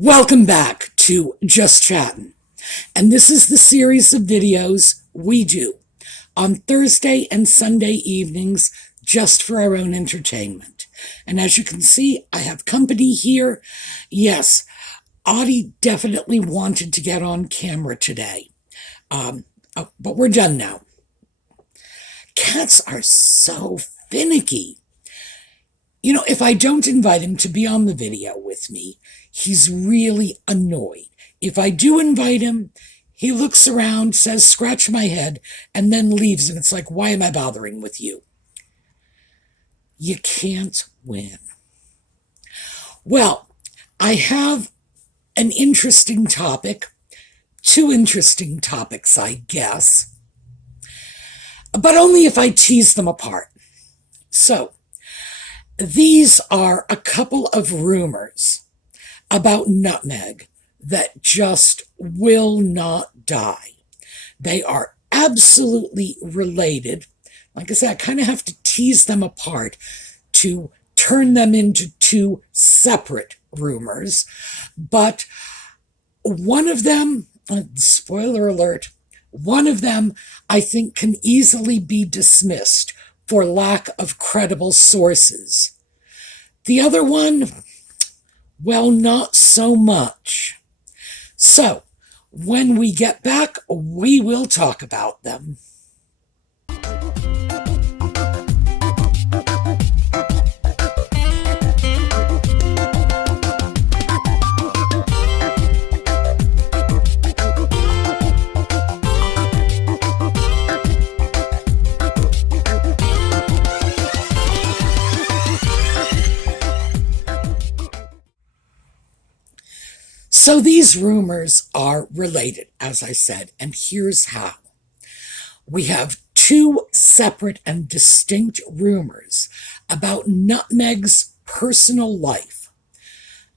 Welcome back to Just Chattin', and this is the series of videos we do on Thursday and Sunday evenings just for our own entertainment. And as you can see, I have company here. Yes, Audie definitely wanted to get on camera today, but we're done now. Cats are so finicky. You know, if I don't invite him to be on the video with me, he's really annoyed. If I do invite him, he looks around, says, scratch my head, and then leaves. And it's like, why am I bothering with you? You can't win. Well, I have an interesting topic, two interesting topics, I guess, but only if I tease them apart. So, these are a couple of rumors about Nutmeg that just will not die. They are absolutely related. Like I said, I kind of have to tease them apart to turn them into two separate rumors. But one of them, spoiler alert, one of them I think can easily be dismissed for lack of credible sources. The other one, well, not so much. So, when we get back, we will talk about them. So these rumors are related, as I said, and here's how. We have two separate and distinct rumors about Nutmeg's personal life,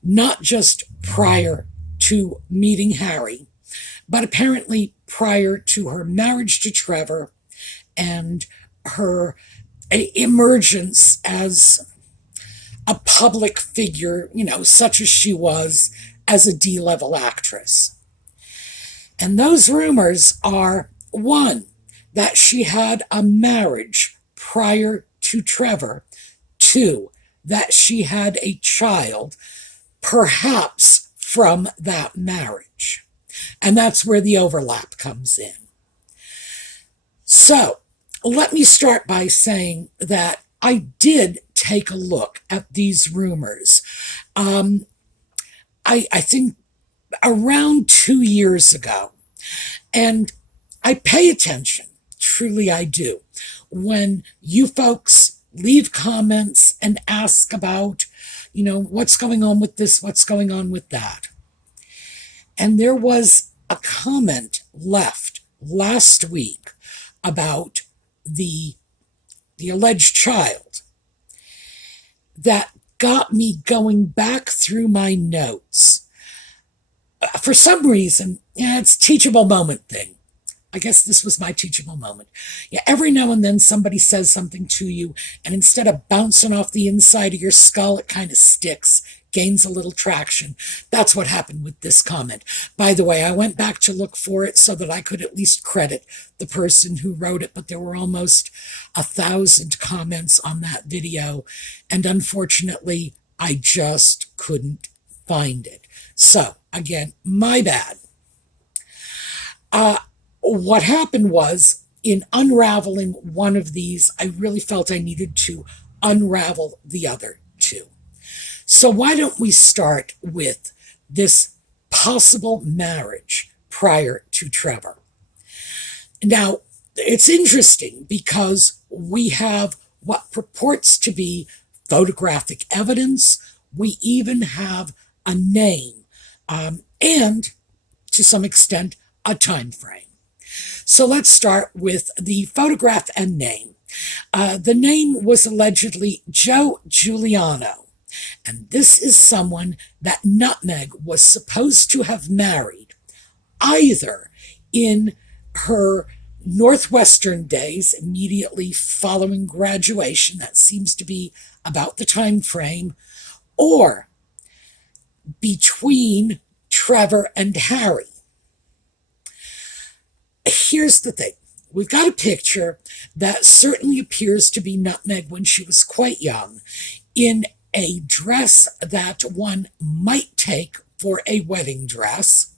not just prior to meeting Harry, but apparently prior to her marriage to Trevor and her emergence as a public figure, such as she was as a D-level actress. And those rumors are, one, that she had a marriage prior to Trevor, two, that she had a child, perhaps from that marriage. And that's where the overlap comes in. So, let me start by saying that I did take a look at these rumors. I think around 2 years ago. And I pay attention, truly I do, when you folks leave comments and ask about, what's going on with this, what's going on with that. And there was a comment left last week about the alleged child that got me going back through my notes. For some reason, it's a teachable moment thing. I guess this was my teachable moment. Every now and then somebody says something to you, and instead of bouncing off the inside of your skull, it kind of sticks, gains a little traction. That's what happened with this comment. By the way, I went back to look for it so that I could at least credit the person who wrote it, but there were almost 1,000 comments on that video, and unfortunately, I just couldn't find it. So, again, my bad. What happened was, in unraveling one of these, I really felt I needed to unravel the other two. So why don't we start with this possible marriage prior to Trevor? Now, it's interesting because we have what purports to be photographic evidence. We even have a name and, to some extent, a time frame. So let's start with the photograph and name. The name was allegedly Joe Giuliano, and this is someone that Nutmeg was supposed to have married either in her Northwestern days, immediately following graduation, that seems to be about the time frame, or between Trevor and Harry. Here's the thing. We've got a picture that certainly appears to be Nutmeg when she was quite young, in a dress that one might take for a wedding dress.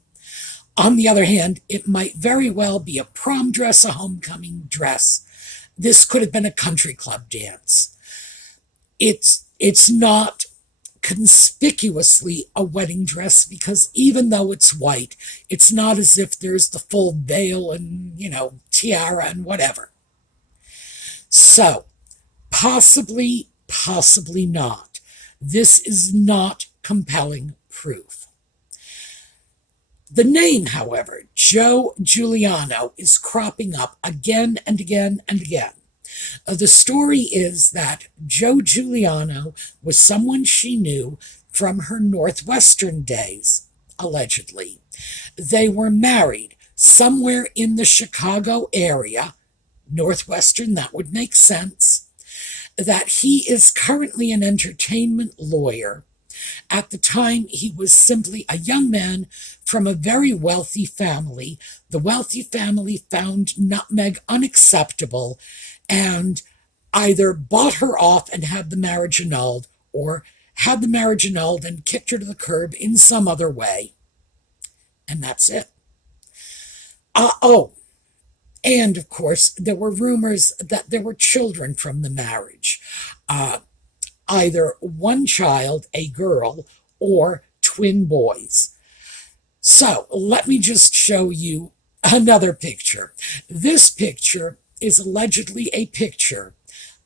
On the other hand, it might very well be a prom dress, a homecoming dress. This could have been a country club dance. It's not conspicuously a wedding dress, because even though it's white, it's not as if there's the full veil and, tiara and whatever. So, possibly not. This is not compelling proof. The name, however, Joe Giuliano, is cropping up again and again and again. The story is that Joe Giuliano was someone she knew from her Northwestern days, allegedly. They were married somewhere in the Chicago area. Northwestern, that would make sense. That he is currently an entertainment lawyer. At the time, he was simply a young man from a very wealthy family. The wealthy family found Nutmeg unacceptable and either bought her off and had the marriage annulled, or had the marriage annulled and kicked her to the curb in some other way. And that's it. And of course, there were rumors that there were children from the marriage. Either one child, a girl, or twin boys. So let me just show you another picture. This picture is allegedly a picture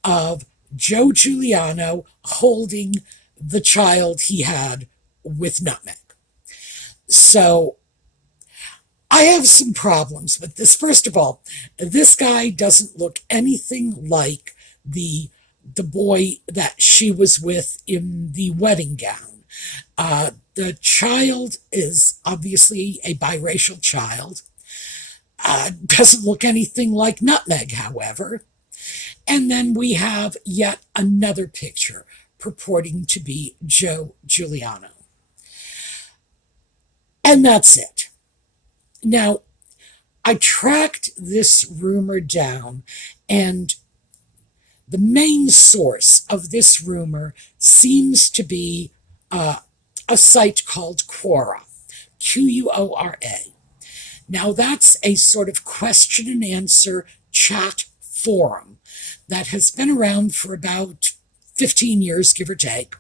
of Joe Giuliano holding the child he had with Nutmeg. So I have some problems with this. First of all, this guy doesn't look anything like the boy that she was with in the wedding gown. The child is obviously a biracial child. Doesn't look anything like Nutmeg, however. And then we have yet another picture purporting to be Joe Giuliano. And that's it. Now, I tracked this rumor down, and the main source of this rumor seems to be a site called Quora, Quora. Now, that's a sort of question and answer chat forum that has been around for about 15 years, give or take.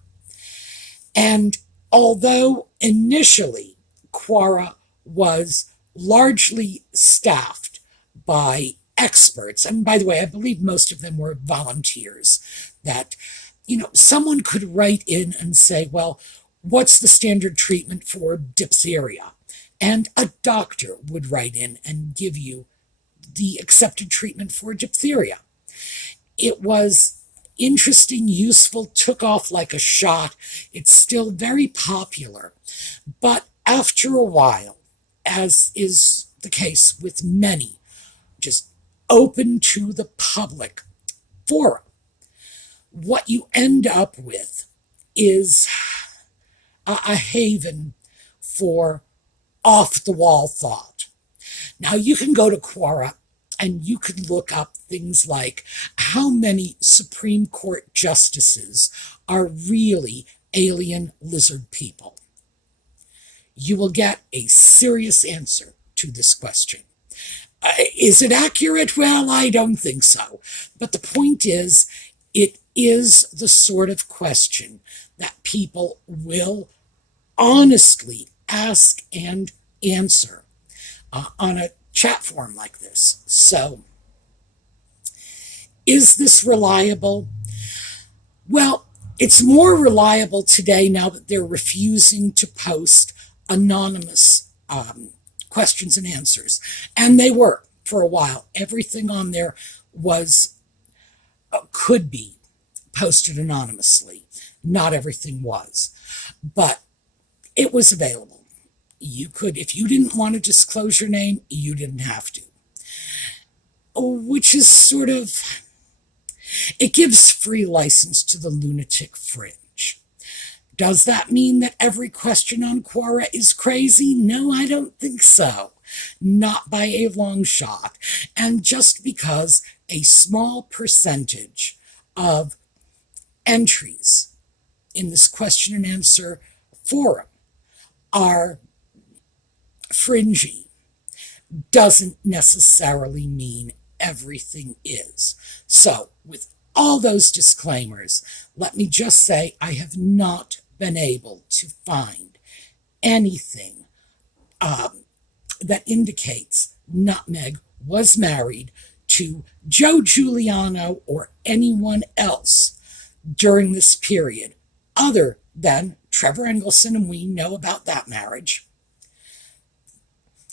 And although initially Quora was largely staffed by experts, and by the way, I believe most of them were volunteers, that, someone could write in and say, well, what's the standard treatment for diphtheria? And a doctor would write in and give you the accepted treatment for diphtheria. It was interesting, useful, took off like a shot. It's still very popular. But after a while, as is the case with many, just open to the public forum, what you end up with is a haven for off-the-wall thought. Now, you can go to Quora and you can look up things like how many Supreme Court justices are really alien lizard people. You will get a serious answer to this question. Is it accurate? Well, I don't think so. But the point is, it is the sort of question that people will honestly ask and answer on a chat forum like this. So, is this reliable? Well, it's more reliable today now that they're refusing to post anonymous questions and answers. And they were for a while. Everything on there could be posted anonymously. Not everything was. But it was available. You could, if you didn't want to disclose your name, you didn't have to. Which is sort of, it gives free license to the lunatic fringe. Does that mean that every question on Quora is crazy? No, I don't think so. Not by a long shot. And just because a small percentage of entries in this question and answer forum are fringy doesn't necessarily mean everything is. So, with all those disclaimers, let me just say I have not been able to find anything that indicates Nutmeg was married to Joe Giuliano or anyone else during this period, other than Trevor Engelson, and we know about that marriage.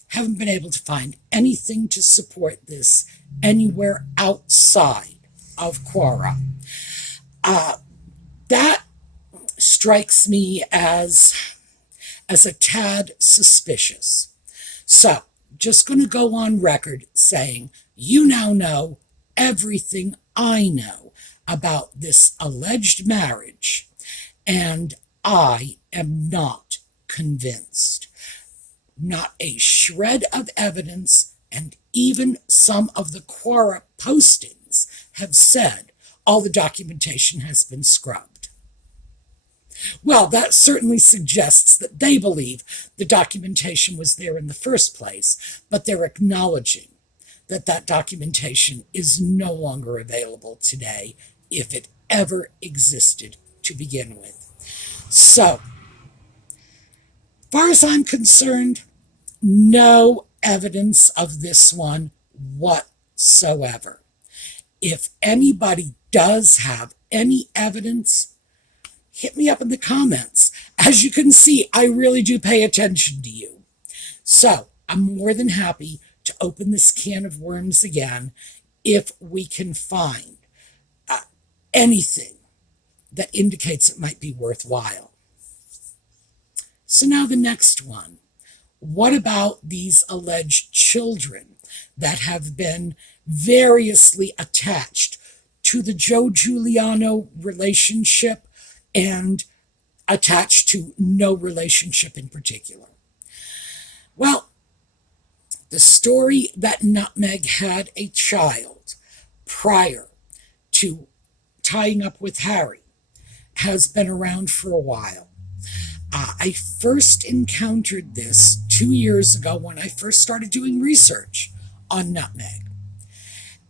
Haven't been able to find anything to support this anywhere outside of Quora. That strikes me as a tad suspicious. So, just going to go on record saying, you now know everything I know about this alleged marriage, and I am not convinced. Not a shred of evidence, and even some of the Quora postings have said all the documentation has been scrubbed. Well, that certainly suggests that they believe the documentation was there in the first place, but they're acknowledging that that documentation is no longer available today, if it ever existed to begin with. So, as far as I'm concerned, no evidence of this one whatsoever. If anybody does have any evidence, hit me up in the comments. As you can see, I really do pay attention to you. So I'm more than happy to open this can of worms again if we can find anything that indicates it might be worthwhile. So now the next one. What about these alleged children that have been variously attached to the Joe Giuliano relationship and attached to no relationship in particular? Well, the story that Nutmeg had a child prior to tying up with Harry has been around for a while. I first encountered this 2 years ago when I first started doing research on Nutmeg.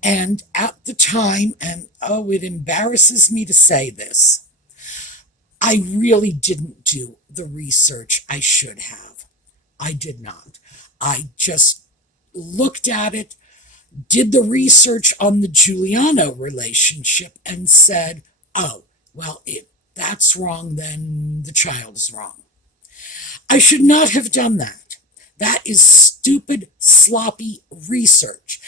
And at the time, and oh, it embarrasses me to say this, I really didn't do the research I should have. I did not. I just looked at it, did the research on the Giuliano relationship, and said, oh, well, if that's wrong, then the child is wrong. I should not have done that. That is stupid, sloppy research.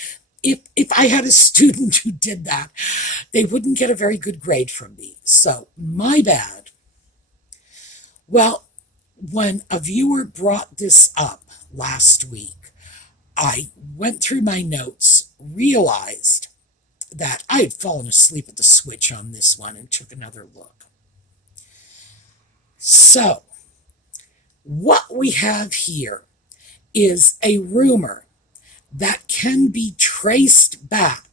If I had a student who did that, they wouldn't get a very good grade from me. So, my bad. Well, when a viewer brought this up last week, I went through my notes, realized that I had fallen asleep at the switch on this one, and took another look. So, what we have here is a rumor that can be traced back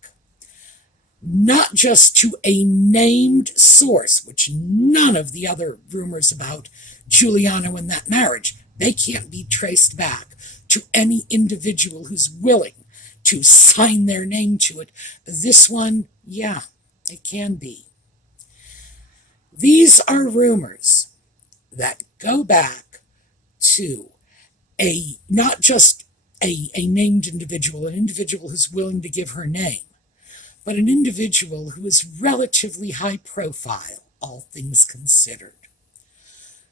not just to a named source, which none of the other rumors about Giuliano and that marriage, they can't be traced back to any individual who's willing to sign their name to it. This one, yeah, it can be. These are rumors that go back to not just a named individual, an individual who's willing to give her name, but an individual who is relatively high profile, all things considered.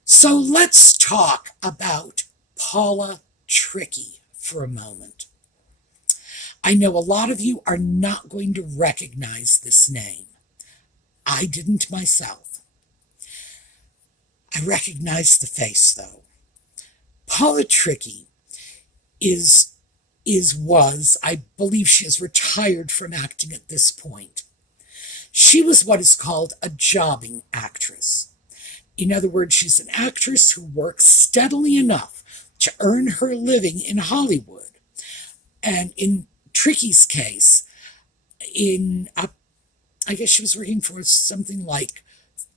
So let's talk about Paula Trickey for a moment. I know a lot of you are not going to recognize this name. I didn't myself. I recognize the face, though. Paula Trickey was, I believe she is retired from acting at this point. She was what is called a jobbing actress. In other words, she's an actress who works steadily enough to earn her living in Hollywood. And in Trickey's case, I guess she was working for something like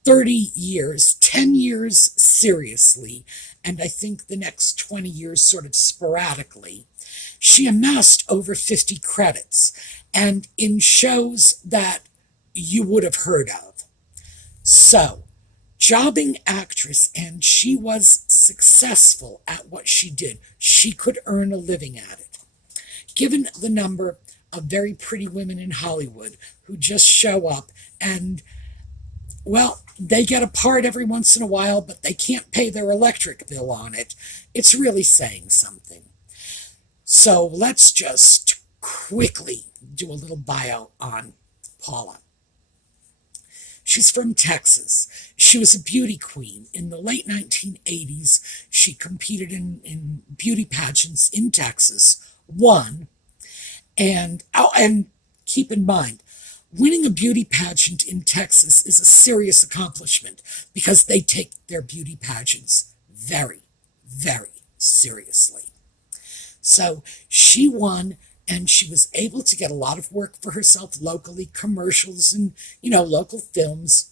30 years, 10 years seriously, and I think the next 20 years sort of sporadically. She amassed over 50 credits, and in shows that you would have heard of. So, jobbing actress, and she was successful at what she did. She could earn a living at it. Given the number of very pretty women in Hollywood who just show up and, well, they get a part every once in a while, but they can't pay their electric bill on it, it's really saying something. So let's just quickly do a little bio on Paula. She's from Texas. She was a beauty queen. In the late 1980s, she competed in beauty pageants in Texas, won, and keep in mind, winning a beauty pageant in Texas is a serious accomplishment because they take their beauty pageants very, very seriously. So she won, and she was able to get a lot of work for herself locally, commercials and, local films.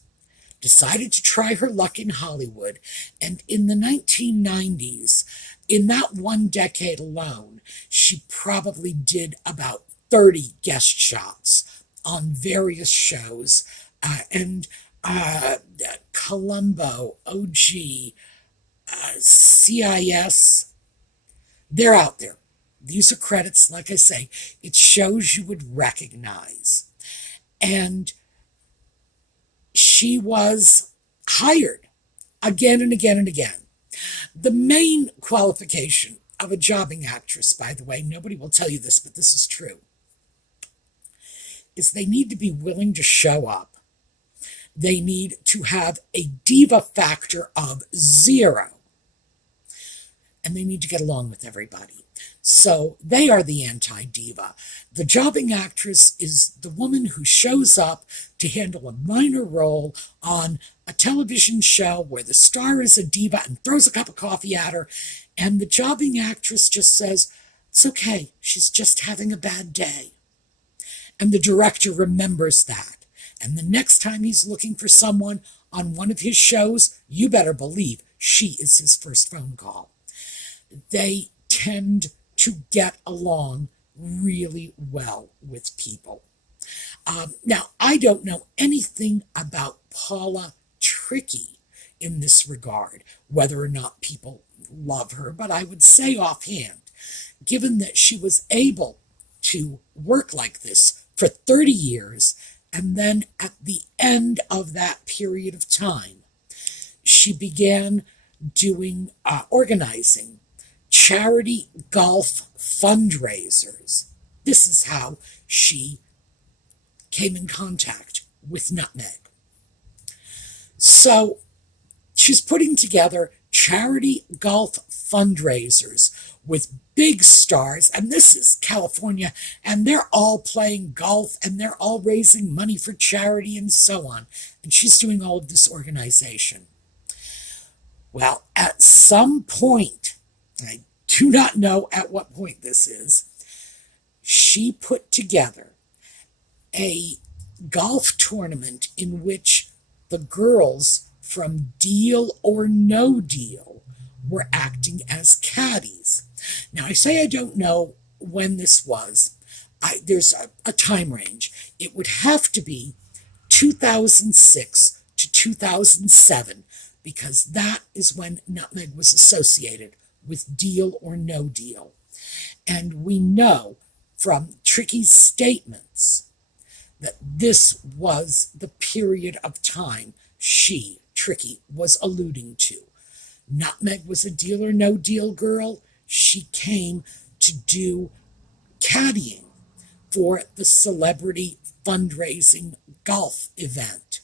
Decided to try her luck in Hollywood, and in the 1990s, in that one decade alone, she probably did about 30 guest shots on various shows, and Columbo, OG, CIS, they're out there. These are credits, like I say, it's shows you would recognize. And she was hired again and again and again. The main qualification of a jobbing actress, by the way, nobody will tell you this, but this is true, is they need to be willing to show up. They need to have a diva factor of 0. And they need to get along with everybody. So they are the anti-diva. The jobbing actress is the woman who shows up to handle a minor role on a television show where the star is a diva and throws a cup of coffee at her, and the jobbing actress just says, it's okay, she's just having a bad day. And the director remembers that. And the next time he's looking for someone on one of his shows, you better believe she is his first phone call. They tend to get along really well with people. Now, I don't know anything about Paula Trickey in this regard, whether or not people love her, but I would say offhand, given that she was able to work like this for 30 years, and then at the end of that period of time, she began organizing charity golf fundraisers. This is how she came in contact with Nutmeg. So she's putting together charity golf fundraisers with big stars, and this is California, and they're all playing golf, and they're all raising money for charity and so on. And she's doing all of this organization. Well, at some point, I do not know at what point this is, she put together a golf tournament in which the girls from Deal or No Deal were acting as caddies. Now, I say I don't know when this was. There's a time range. It would have to be 2006 to 2007, because that is when Nutmeg was associated with Deal or No Deal. And we know from Trickey's statements that this was the period of time Trickey, was alluding to. Nutmeg was a Deal or No Deal girl. She came to do caddying for the celebrity fundraising golf event.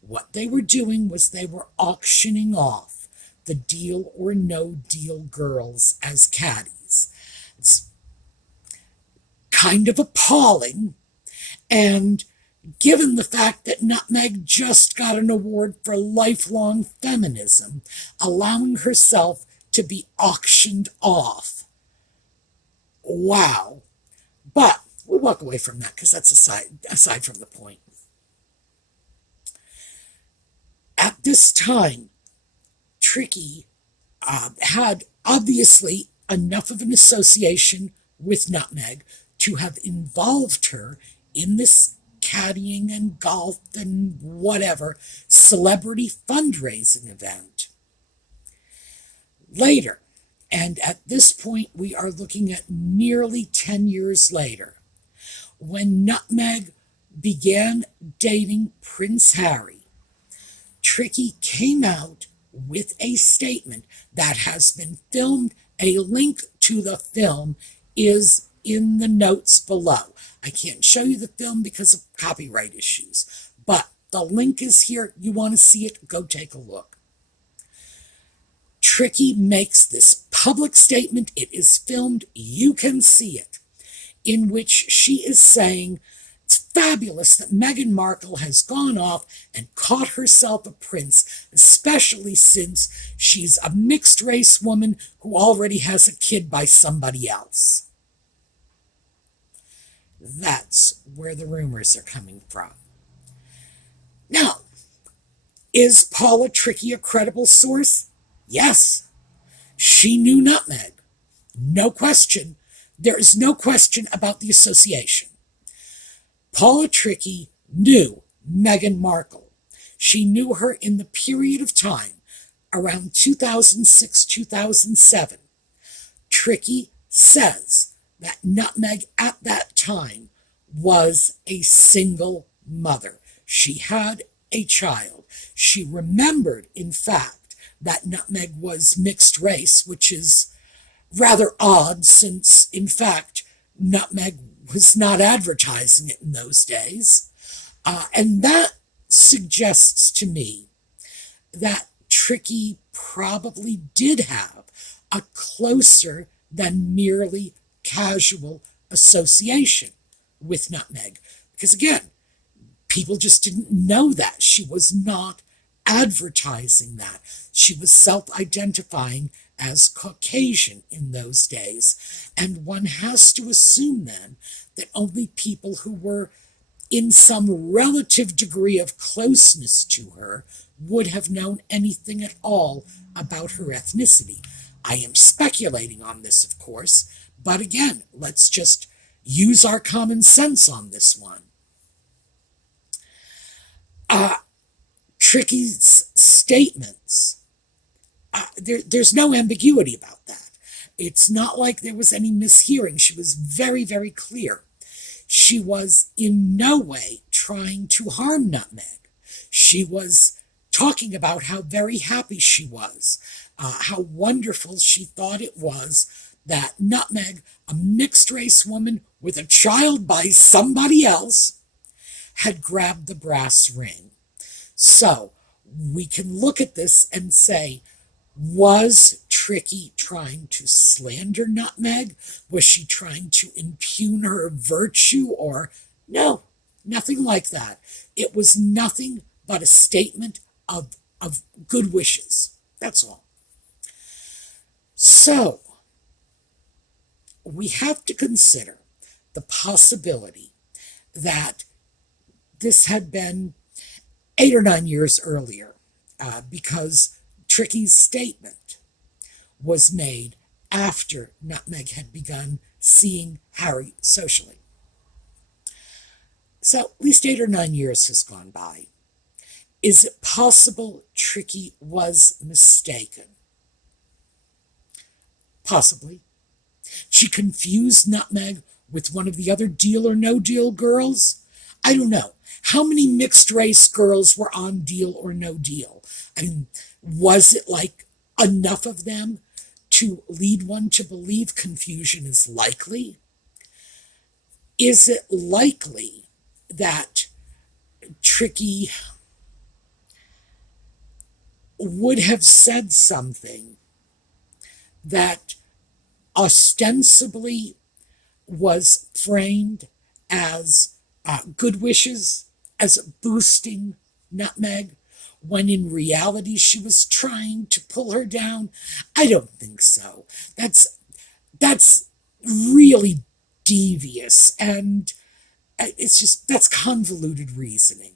What they were doing was they were auctioning off the Deal or No Deal girls as caddies. It's kind of appalling, and given the fact that Nutmeg just got an award for lifelong feminism, allowing herself to be auctioned off. Wow. But we'll walk away from that because that's aside from the point. At this time, Trickey had obviously enough of an association with Nutmeg to have involved her in this caddying and golf and whatever celebrity fundraising event. Later, and at this point we are looking at nearly 10 years later, when Nutmeg began dating Prince Harry, Trickey came out with a statement that has been filmed. A link to the film is in the notes below. I can't show you the film because of copyright issues, but the link is here. You want to see it, go take a look. Trickey makes this public statement. It is filmed. You can see it, in which she is saying it's fabulous that Meghan Markle has gone off and caught herself a prince, especially since she's a mixed-race woman who already has a kid by somebody else. That's where the rumors are coming from. Now, is Paula Trickey a credible source? Yes. She knew Nutmeg. No question. There is no question about the association. Paula Trickey knew Meghan Markle. She knew her in the period of time around 2006-2007. Trickey says that Nutmeg at that time was a single mother. She had a child. She remembered, in fact, that Nutmeg was mixed race, which is rather odd since, in fact, Nutmeg was not advertising it in those days. And that suggests to me that Trickey probably did have a closer than merely casual association with Nutmeg. Because again, people just didn't know that. She was not advertising that. She was self-identifying as Caucasian in those days. And one has to assume then that only people who were in some relative degree of closeness to her would have known anything at all about her ethnicity. I am speculating on this, of course, but again, let's just use our common sense on this one. Trickey's statements, there's no ambiguity about that. It's not like there was any mishearing. She was very, very clear. She was in no way trying to harm Nutmeg. She was talking about how very happy she was, how wonderful she thought it was that Nutmeg, a mixed-race woman with a child by somebody else, had grabbed the brass ring. So we can look at this and say, was Trickey trying to slander Nutmeg? Was she trying to impugn her virtue? Or no, nothing like that. It was nothing but a statement of good wishes. That's all. So we have to consider the possibility that this had been 8 or 9 years earlier, because Trickey's statement was made after Nutmeg had begun seeing Harry socially. So at least 8 or 9 years has gone by. Is it possible Trickey was mistaken? Possibly. She confused Nutmeg with one of the other Deal or No Deal girls? I don't know. How many mixed race girls were on Deal or No Deal? I mean, was it like enough of them to lead one to believe confusion is likely? Is it likely that Trickey would have said something that ostensibly was framed as good wishes as boosting Nutmeg, when in reality she was trying to pull her down? I don't think so. That's really devious, and it's just, that's convoluted reasoning.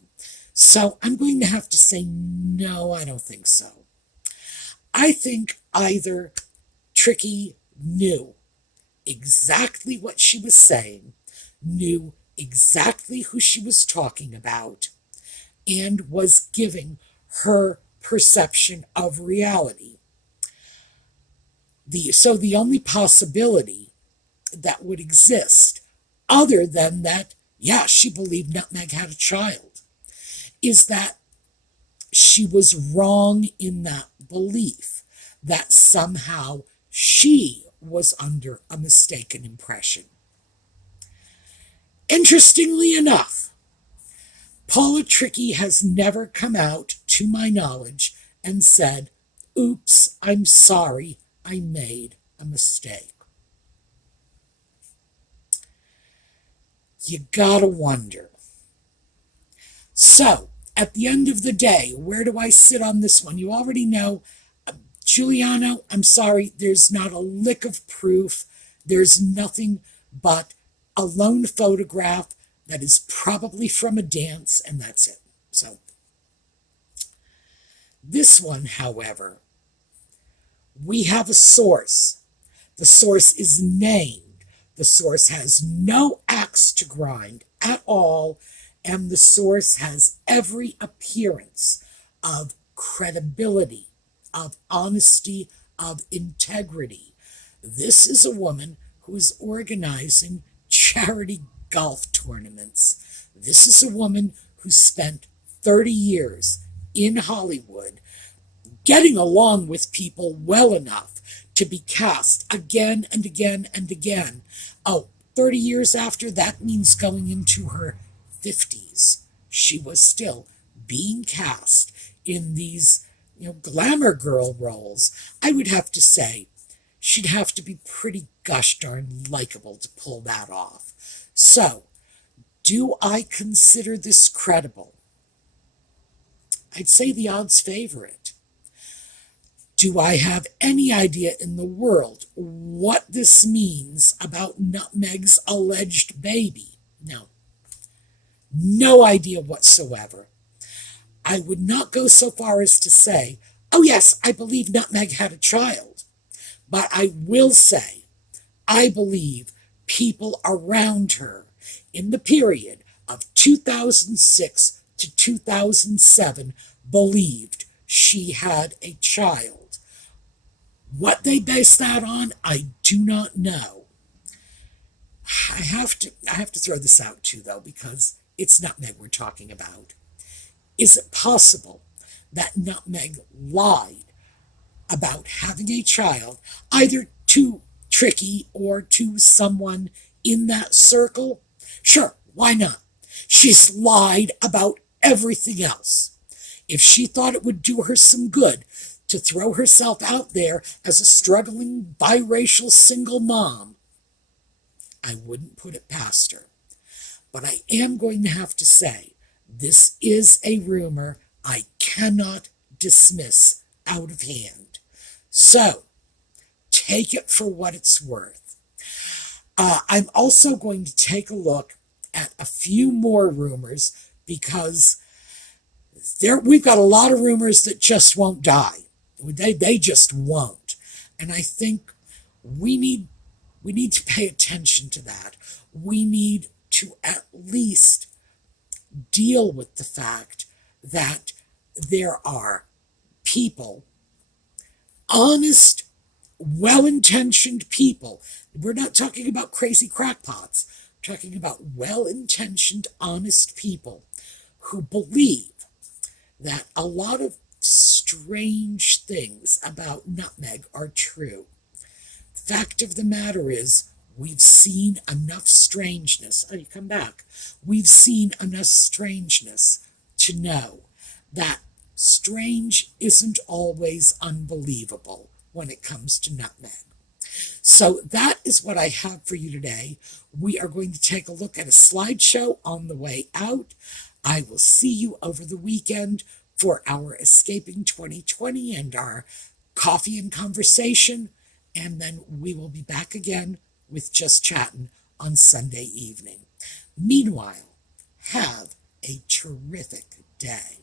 So I'm going to have to say no, I don't think so. I think either Trickey knew exactly what she was saying, knew exactly who she was talking about, and was giving her perception of reality. So the only possibility that would exist, other than that, yeah, she believed Nutmeg had a child, is that she was wrong in that belief, that somehow she was under a mistaken impression. Interestingly enough, Paula Trickey has never come out, to my knowledge, and said, "Oops, I'm sorry, I made a mistake." You gotta wonder. So, at the end of the day, where do I sit on this one? You already know, Giuliano, I'm sorry, there's not a lick of proof. There's nothing but a lone photograph that is probably from a dance, and that's it. So, this one, however, we have a source. The source is named. The source has no axe to grind at all, and the source has every appearance of credibility, of honesty, of integrity. This is a woman who is organizing charity golf tournaments. This is a woman who spent 30 years in Hollywood getting along with people well enough to be cast again and again and again. Oh, 30 years after, that means going into her 50s. She was still being cast in these, glamour girl roles. I would have to say she'd have to be pretty gosh darn likable to pull that off. So, do I consider this credible? I'd say the odds favor it. Do I have any idea in the world what this means about Nutmeg's alleged baby? No. No idea whatsoever. I would not go so far as to say, oh yes, I believe Nutmeg had a child. But I will say, I believe people around her in the period of 2006 to 2007 believed she had a child. What they base that on, I do not know. I have to throw this out too, though, because it's Nutmeg we're talking about. Is it possible that Nutmeg lied about having a child, either to Trickey or to someone in that circle? Sure, why not? She's lied about everything else. If she thought it would do her some good to throw herself out there as a struggling biracial single mom, I wouldn't put it past her. But I am going to have to say, this is a rumor I cannot dismiss out of hand. So, take it for what it's worth. I'm also going to take a look at a few more rumors, because we've got a lot of rumors that just won't die. They just won't. And I think we need to pay attention to that. We need to at least deal with the fact that there are people, honest, well-intentioned people. We're not talking about crazy crackpots. We're talking about well-intentioned, honest people who believe that a lot of strange things about Nutmeg are true. Fact of the matter is, we've seen enough strangeness. Oh, you come back. We've seen enough strangeness to know that strange isn't always unbelievable when it comes to Nutmeg. So that is what I have for you today. We are going to take a look at a slideshow on the way out. I will see you over the weekend for our Escaping 2020 and our coffee and conversation. And then we will be back again with Just Chattin' on Sunday evening. Meanwhile, have a terrific day.